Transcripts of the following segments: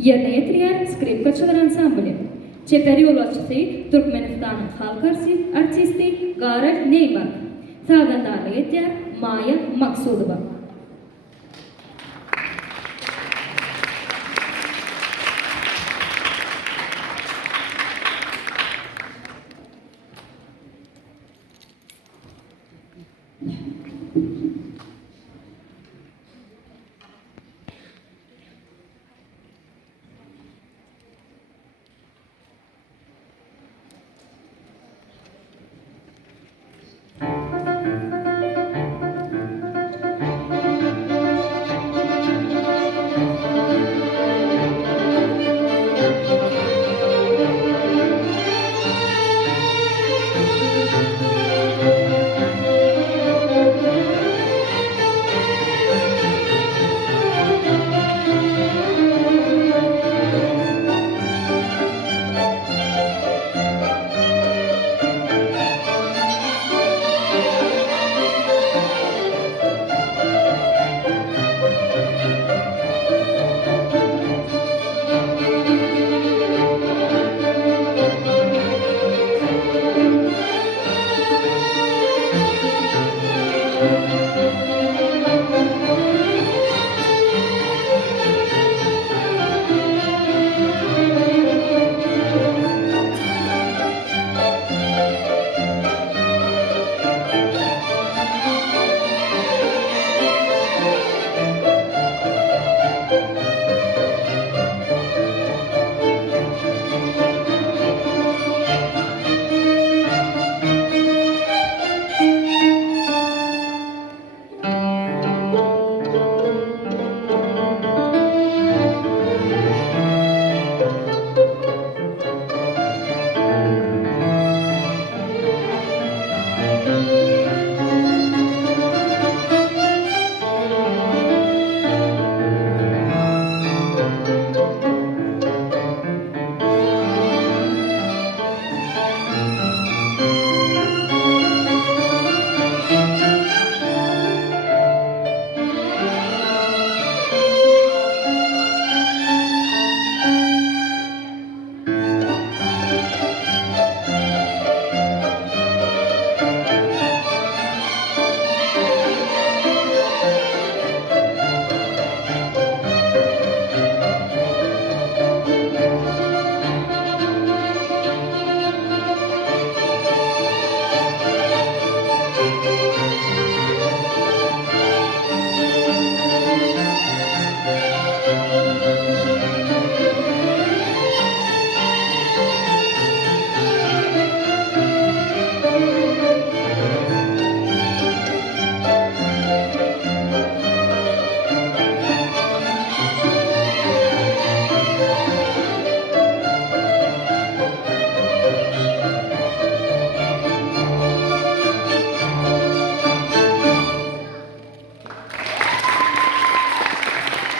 Yerine getirilen skripkaçılar ansambli. Çeperi yolcusu Türkmenistan'ın halk artisti Garaj Neymar. Sağdandarlık eder Maya Maksudova.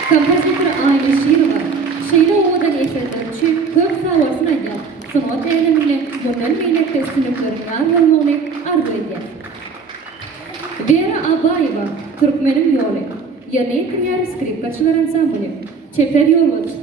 Kompozitör Ayla Şirova, Şeyla Oğuz'dan eserlerçi köp savaşına gel, sanat eylemiyle gönül meylekte sınıfların var olmalı arzu eder. Vera Abayeva, Türkmenim yolu, yerine etkiler skripkaçılar ansambli, Çeper yolcusu